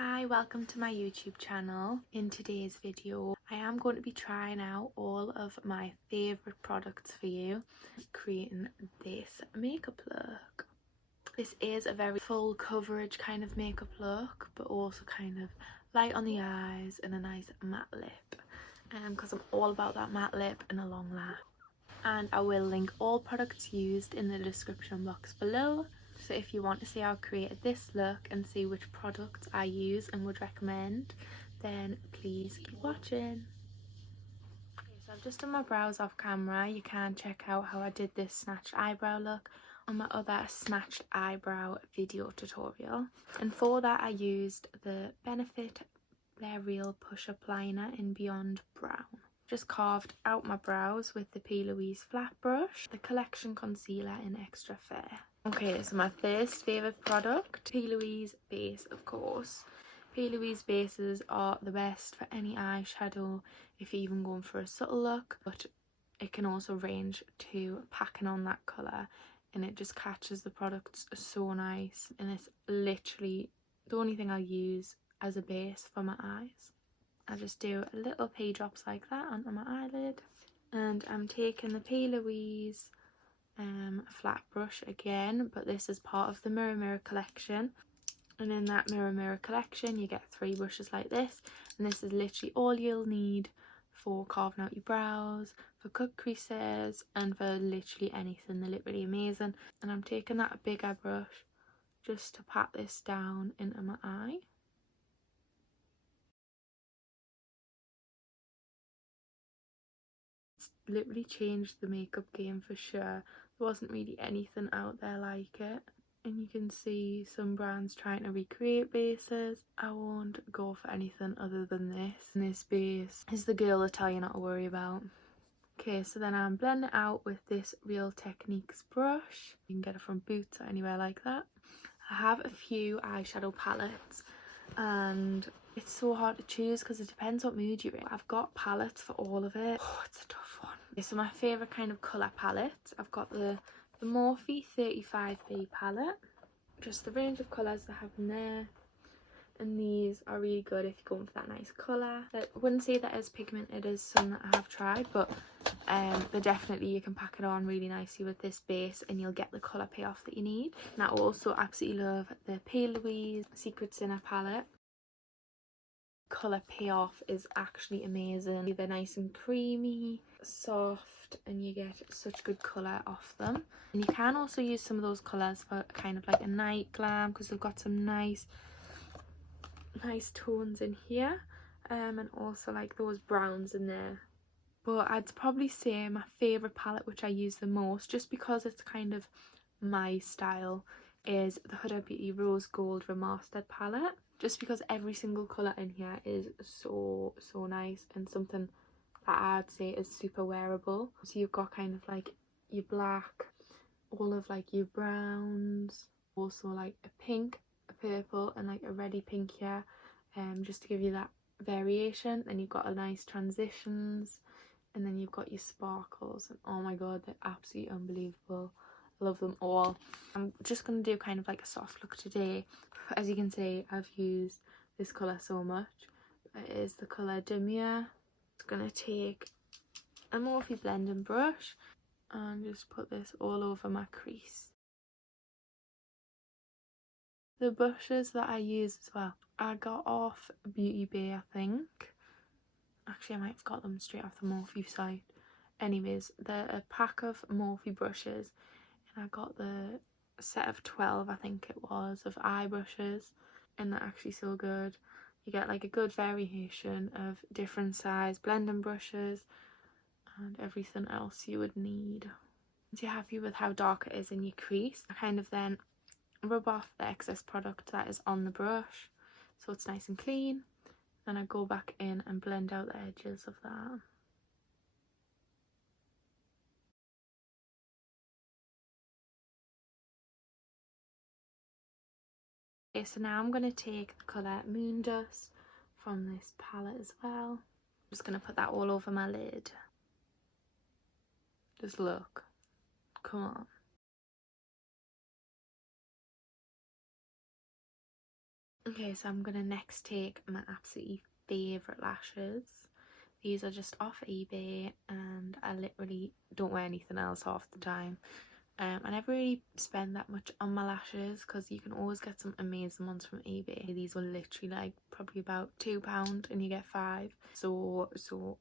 Hi, welcome to my YouTube channel. In today's video, I am going to be trying out all of my favourite products for you, creating this makeup look. This is a very full coverage kind of makeup look, but also kind of light on the eyes and a nice matte lip. Because I'm all about that matte lip and a long lash. And I will link all products used in the description box below. So if you want to see how I created this look and see which products I use and would recommend, then please keep watching. Okay, so I've just done my brows off camera. You can check out how I did this snatched eyebrow look on my other snatched eyebrow video tutorial. And for that I used the Benefit Bare Real Push-Up Liner in Beyond Brown. Just carved out my brows with the Plouise flat brush, the Collection Concealer in Extra Fair. Okay, so my first favourite product, Plouise Base, of course. Plouise bases are the best for any eyeshadow if you're even going for a subtle look, but it can also range to packing on that colour, and it just catches the products so nice, and it's literally the only thing I use as a base for my eyes. I just do little pea drops like that onto my eyelid, and I'm taking the Plouise flat brush again, but this is part of the Mirror collection, and in that Mirror collection you get 3 brushes like this, and this is literally all you'll need for carving out your brows, for cut creases, and for literally anything. They're literally amazing. And I'm taking that bigger brush just to pat this down into my eye. Literally changed the makeup game for sure. There wasn't really anything out there like it, and you can see some brands trying to recreate bases. I won't go for anything other than this, and this base is the girl I tell you not to worry about. Okay, so then I'm blending it out with this Real Techniques brush. You can get it from Boots or anywhere like that. I have a few eyeshadow palettes, and it's so hard to choose because it depends what mood you're in. I've got palettes for all of it. Oh, it's a tough one. Okay, so my favourite kind of colour palette, I've got the Morphe 35B palette. Just the range of colours they have in there. And these are really good if you're going for that nice colour. I wouldn't say that as pigmented as some that I have tried, but they're definitely, you can pack it on really nicely with this base and you'll get the colour payoff that you need. And I also absolutely love the Plouise Secret Sinner palette. Colour payoff is actually amazing. They're nice and creamy, soft, and you get such good colour off them. And you can also use some of those colours for kind of like a night glam, because they've got some nice tones in here, and also like those browns in there. But I'd probably say my favourite palette, which I use the most just because it's kind of my style, is the Huda Beauty Rose Gold Remastered palette, just because every single colour in here is so nice and something that I'd say is super wearable. So you've got kind of like your black, all of like your browns, also like a pink, a purple, and like a reddy pink here, just to give you that variation. And you've got a nice transitions, and then you've got your sparkles, and oh my god, they're absolutely unbelievable. I love them all. I'm just going to do kind of like a soft look today. As you can see, I've used this colour so much. It is the colour Demure. I'm going to take a Morphe blending brush and just put this all over my crease. The brushes that I use as well, I got off Beauty Bay, I think. Actually, I might have got them straight off the Morphe site. Anyways, they're a pack of Morphe brushes, and I got the set of 12, I think it was, of eye brushes, and they're actually so good. You get like a good variation of different size blending brushes and everything else you would need. Once you're happy with how dark it is in your crease, I kind of then rub off the excess product that is on the brush so it's nice and clean. Then I go back in and blend out the edges of that. Okay, so now I'm going to take the colour Moon Dust from this palette as well. I'm just going to put that all over my lid. Just look. Come on. Okay, so I'm gonna next take my absolutely favourite lashes. These are just off eBay and I literally don't wear anything else half the time. I never really spend that much on my lashes because you can always get some amazing ones from eBay. These were literally like probably about £2 and you get 5. So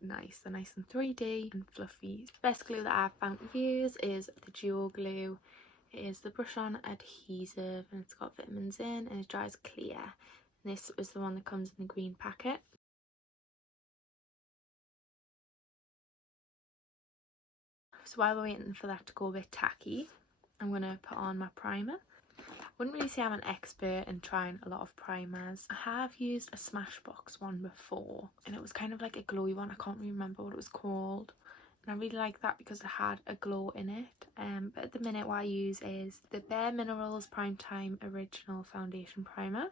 nice. They're nice and 3D and fluffy. The best glue that I've found to use is the Duo Glue. It is the brush on adhesive and it's got vitamins in and it dries clear. And this is the one that comes in the green packet. So while we're waiting for that to go a bit tacky, I'm going to put on my primer. I wouldn't really say I'm an expert in trying a lot of primers. I have used a Smashbox one before and it was kind of like a glowy one. I can't really remember what it was called. And I really like that because it had a glow in it. But at the minute what I use is the Bare Minerals Primetime Original Foundation Primer.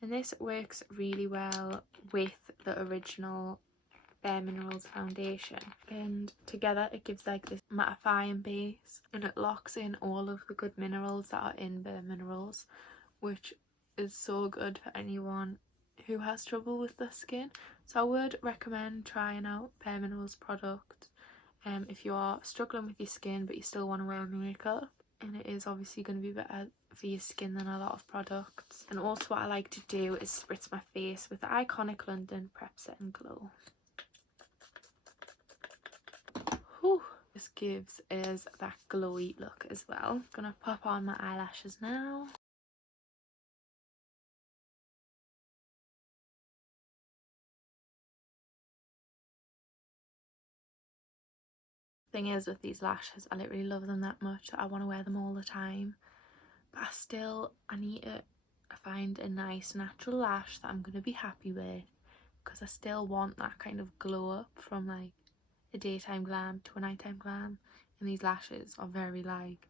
And this works really well with the original Bare Minerals foundation, and together it gives like this mattifying base and it locks in all of the good minerals that are in Bare Minerals, which is so good for anyone who has trouble with their skin. So I would recommend trying out Bare Minerals products if you are struggling with your skin but you still want to wear makeup, and it is obviously going to be better for your skin than a lot of products. And also what I like to do is spritz my face with the iconic London Prep Set and Glow. Whew. This gives us that glowy look as well. Gonna pop on my eyelashes now. Thing is with these lashes, I literally love them that much that I want to wear them all the time, but I need to find a nice natural lash that I'm gonna be happy with, because I still want that kind of glow up from like a daytime glam to a nighttime glam, and these lashes are very like,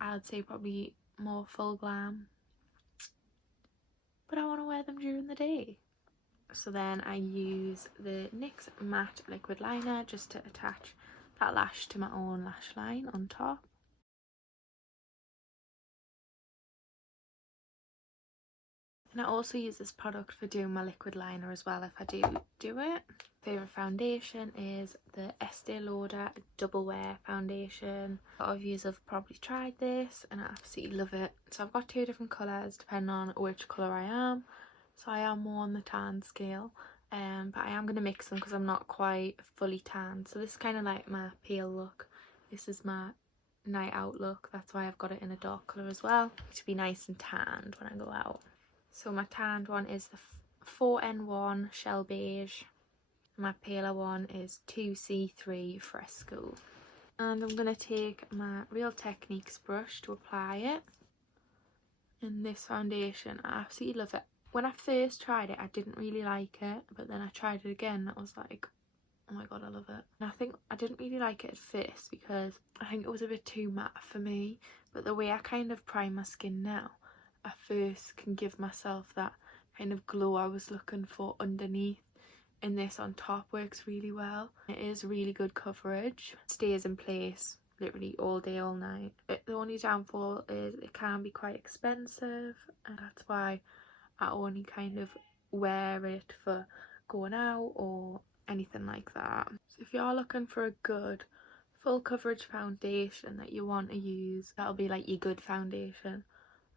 I'd say probably more full glam, but I want to wear them during the day. So then I use the NYX matte liquid liner just to attach that lash to my own lash line on top. And I also use this product for doing my liquid liner as well if I do it. Favourite foundation is the Estee Lauder Double Wear Foundation. A lot of you have probably tried this and I absolutely love it. So I've got 2 different colours depending on which colour I am. So I am more on the tan scale, but I am going to mix them because I'm not quite fully tan. So this is kind of like my pale look. This is my night out look. That's why I've got it in a dark colour as well, to be nice and tanned when I go out. So my tanned one is the 4N1 Shell Beige. My paler one is 2C3 Fresco. And I'm going to take my Real Techniques brush to apply it. And this foundation, I absolutely love it. When I first tried it, I didn't really like it, but then I tried it again and I was like, oh my god, I love it. And I think I didn't really like it at first because I think it was a bit too matte for me, but the way I kind of prime my skin now, I first can give myself that kind of glow I was looking for underneath, and this on top works really well. It is really good coverage, it stays in place literally all day all night. The only downfall is it can be quite expensive, and that's why I only kind of wear it for going out or anything like that. So if you're looking for a good full coverage foundation that you want to use, that'll be like your good foundation,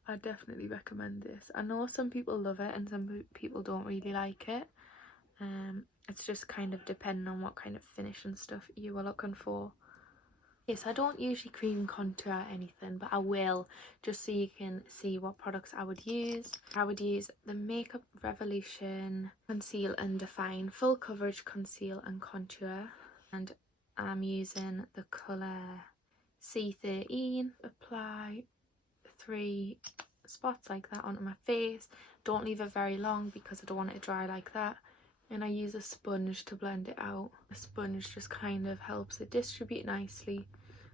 I definitely recommend this. I know some people love it and some people don't really like it. It's just kind of depending on what kind of finish and stuff you are looking for. Yes, I don't usually cream contour anything, but I will, just so you can see what products I would use. I would use the Makeup Revolution Conceal and Define Full Coverage Conceal and Contour, and I'm using the colour C13. Apply 3 spots like that onto my face. Don't leave it very long because I don't want it to dry like that. And I use a sponge to blend it out. A sponge just kind of helps it distribute nicely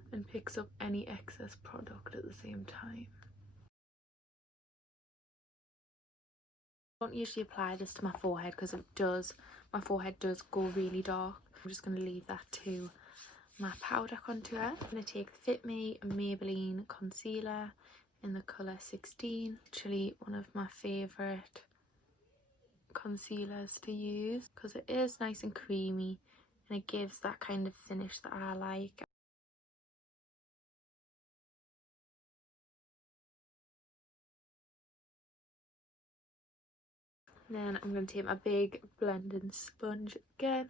and picks up any excess product at the same time. I don't usually apply this to my forehead because my forehead does go really dark. I'm just going to leave that to my powder contour. I'm going to take the Fit Me Maybelline concealer in the colour 16. Actually one of my favourite concealers to use because it is nice and creamy and it gives that kind of finish that I like. Then I'm going to take my big blending sponge again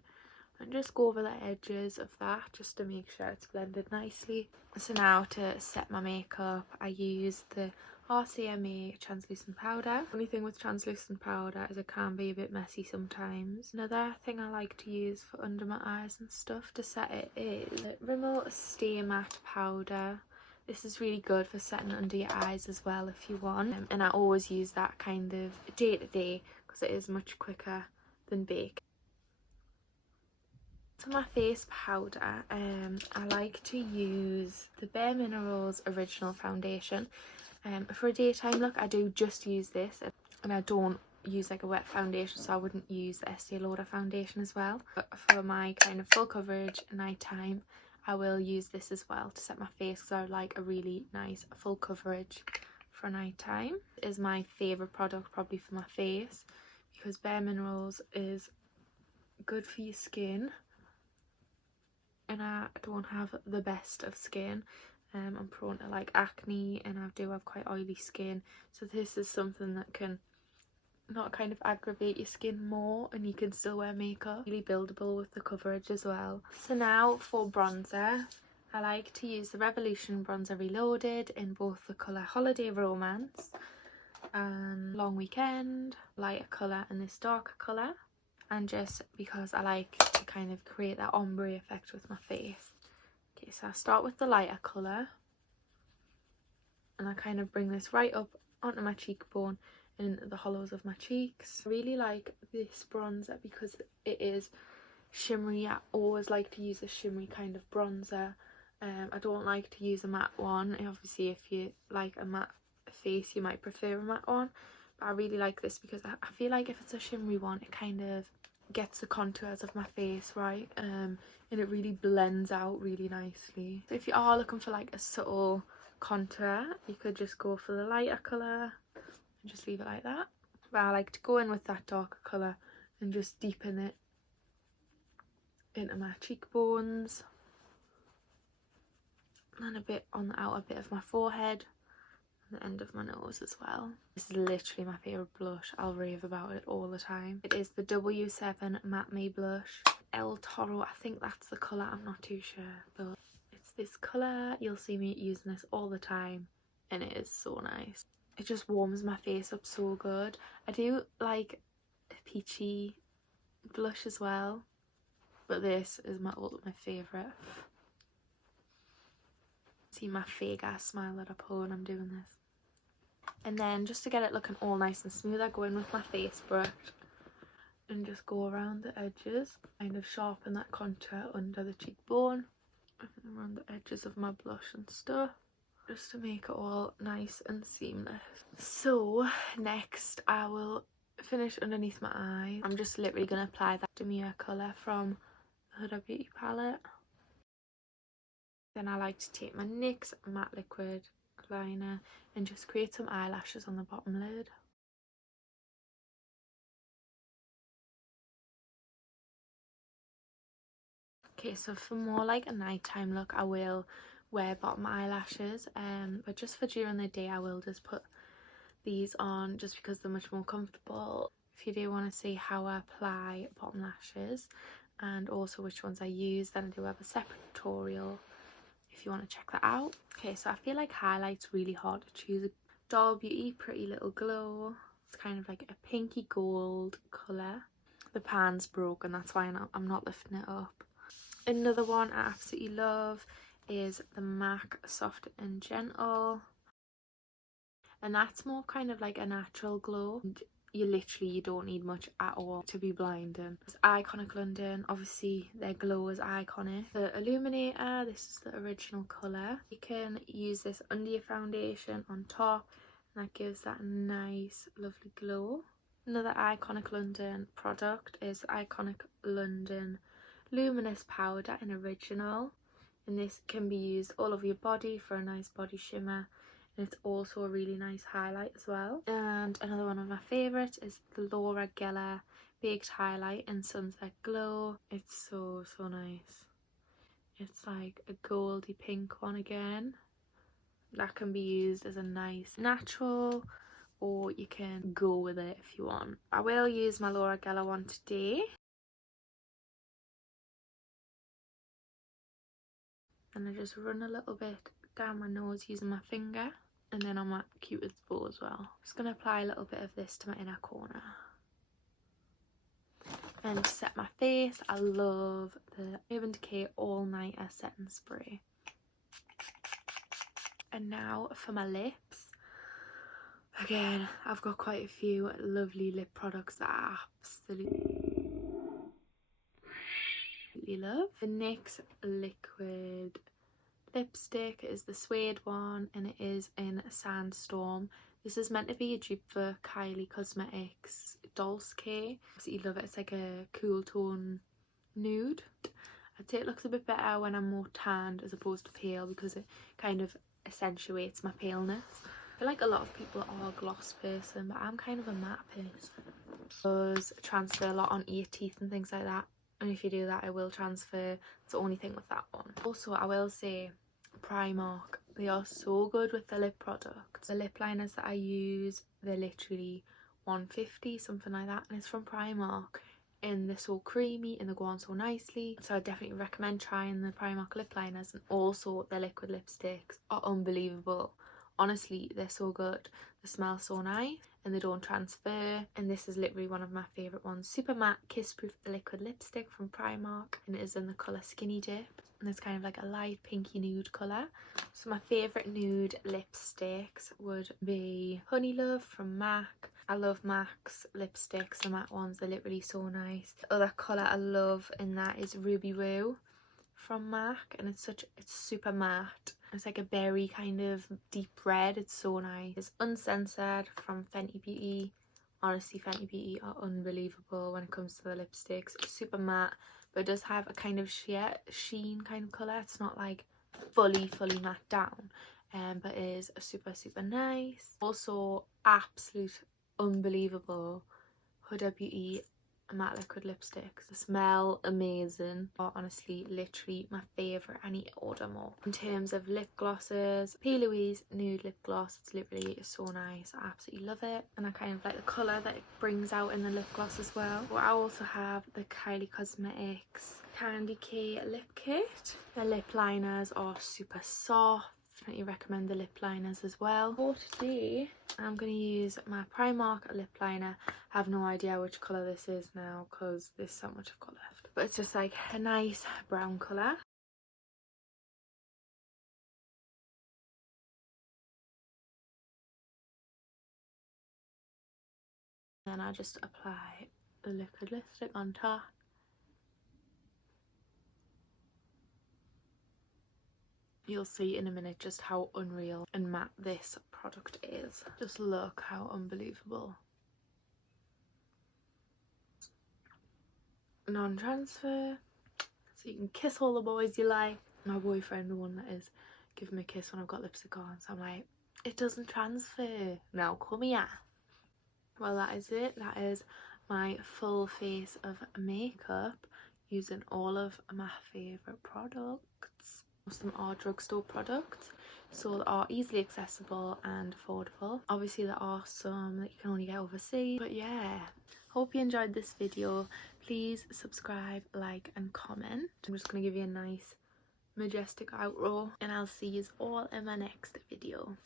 and just go over the edges of that just to make sure it's blended nicely. So now to set my makeup, I use the RCMA translucent powder. Only thing with translucent powder is it can be a bit messy sometimes. Another thing I like to use for under my eyes and stuff to set it is the Rimmel Stay Matte powder. This is really good for setting under your eyes as well if you want, and I always use that kind of day to day because it is much quicker than bake. To my face powder, I like to use the Bare Minerals Original Foundation. For a daytime look I do just use this, and I don't use like a wet foundation, so I wouldn't use the Estee Lauder foundation as well. But for my kind of full coverage nighttime, I will use this as well to set my face because I would like a really nice full coverage for nighttime. It is my favourite product probably for my face because Bare Minerals is good for your skin, and I don't have the best of skin. I'm prone to like acne and I do have quite oily skin, so this is something that can not kind of aggravate your skin more and you can still wear makeup. Really buildable with the coverage as well. So now for bronzer, I like to use the Revolution Bronzer Reloaded in both the colour Holiday Romance and Long Weekend, lighter colour and this darker colour, and just because I like to kind of create that ombre effect with my face. Okay, so I start with the lighter colour and I kind of bring this right up onto my cheekbone and the hollows of my cheeks. I really like this bronzer because it is shimmery. I always like to use a shimmery kind of bronzer. I don't like to use a matte one. Obviously if you like a matte face you might prefer a matte one, but I really like this because I feel like if it's a shimmery one it kind of gets the contours of my face right, and it really blends out really nicely. So if you are looking for like a subtle contour, you could just go for the lighter colour and just leave it like that. But I like to go in with that darker colour and just deepen it into my cheekbones and a bit on the outer bit of my forehead and the end of my nose as well. This is literally my favourite blush. I'll rave about it all the time. It is the W7 Matte Me Blush. El Toro, I think that's the colour, I'm not too sure, but it's this colour. You'll see me using this all the time and it is so nice. It just warms my face up so good. I do like a peachy blush as well, but this is my ultimate favourite. See my fake ass smile that I pull when I'm doing this. And then just to get it looking all nice and smooth, I go in with my face brush and just go around the edges, kind of sharpen that contour under the cheekbone and around the edges of my blush and stuff, just to make it all nice and seamless. So next I will finish underneath my eye. I'm just literally going to apply that Demure colour from the Huda Beauty palette. Then I like to take my NYX matte liquid liner and just create some eyelashes on the bottom lid. Okay, so for more like a nighttime look I will wear bottom eyelashes, but just for during the day I will just put these on just because they're much more comfortable. If you do want to see how I apply bottom lashes and also which ones I use, then I do have a separate tutorial if you want to check that out. Okay, so I feel like highlight's really hard to choose. Doll Beauty Pretty Little Glow. It's kind of like a pinky gold colour. The pan's broken, that's why I'm not lifting it up. Another one I absolutely love is the MAC Soft and Gentle, and that's more kind of like a natural glow. You don't need much at all to be blinding. It's Iconic London, obviously their glow is iconic. The Illuminator, this is the original colour. You can use this under your foundation on top and that gives that nice lovely glow. Another Iconic London product is Iconic London Luminous Powder in Original, and this can be used all over your body for a nice body shimmer, and it's also a really nice highlight as well. And another one of my favourites is the Laura Geller Baked Highlight in Sunset Glow. It's so nice. It's like a goldy pink one again. That can be used as a nice natural, or you can go with it if you want. I will use my Laura Geller one today. And I just run a little bit down my nose using my finger, and then on my cupid's bow as well. Just going to apply a little bit of this to my inner corner. And to set my face, I love the Urban Decay All Nighter Setting Spray. And now for my lips. Again, I've got quite a few lovely lip products that I absolutely love. The NYX liquid lipstick is the suede one, and it is in Sandstorm. This is meant to be a dupe for Kylie Cosmetics Dulce K. Absolutely love it. It's like a cool tone nude. I'd say it looks a bit better when I'm more tanned as opposed to pale, because it kind of accentuates my paleness. I feel like a lot of people are a gloss person, but I'm kind of a matte person. Does transfer a lot on your teeth and things like that, and if you do that, I will transfer. It's the only thing with that one. Also, I will say Primark, they are so good with the lip products. The lip liners that I use, they're literally £1.50, something like that, and it's from Primark, and they're so creamy and they go on so nicely. So I definitely recommend trying the Primark lip liners. And also their liquid lipsticks are unbelievable. Honestly, they're so good. They smell so nice and they don't transfer. And this is literally one of my favourite ones. Super Matte Kiss Proof liquid lipstick from Primark, and it is in the colour Skinny Dip, and it's kind of like a light pinky nude colour. So my favourite nude lipsticks would be Honey Love from MAC. I love MAC's lipsticks, the matte ones, they're literally so nice. The other colour I love in that is Ruby Woo from MAC, and it's super matte. It's like a berry kind of deep red. It's so nice. It's Uncensored from Fenty Beauty. Honestly, Fenty Beauty are unbelievable when it comes to the lipsticks. It's super matte, but it does have a kind of sheen kind of colour. It's not like fully matte down, but it is super nice. Also, absolute unbelievable Huda Beauty matte liquid lipsticks. They smell amazing. Are honestly literally my favourite. I need to order more. In terms of lip glosses, Plouise nude lip gloss. It's literally so nice. I absolutely love it, and I kind of like the colour that it brings out in the lip gloss as well. But I also have the Kylie Cosmetics Candy K lip kit. The lip liners are super soft. Definitely recommend the lip liners as well. For today, I'm going to use my Primark lip liner. I have no idea which colour this is now because there's so much I've got left. But it's just like a nice brown colour. Then I just apply the liquid lipstick on top. You'll see in a minute just how unreal and matte this product is. Just look how unbelievable. Non-transfer, so you can kiss all the boys you like. My boyfriend, the one that is giving me a kiss when I've got lipstick on, so I'm like, it doesn't transfer. Now come here. Well, that is it. That is my full face of makeup using all of my favourite products. Most of them are drugstore products, so they are easily accessible and affordable. Obviously there are some that you can only get overseas, but yeah, hope you enjoyed this video. Please subscribe, like and comment. I'm just going to give you a nice majestic outro, and I'll see you all in my next video.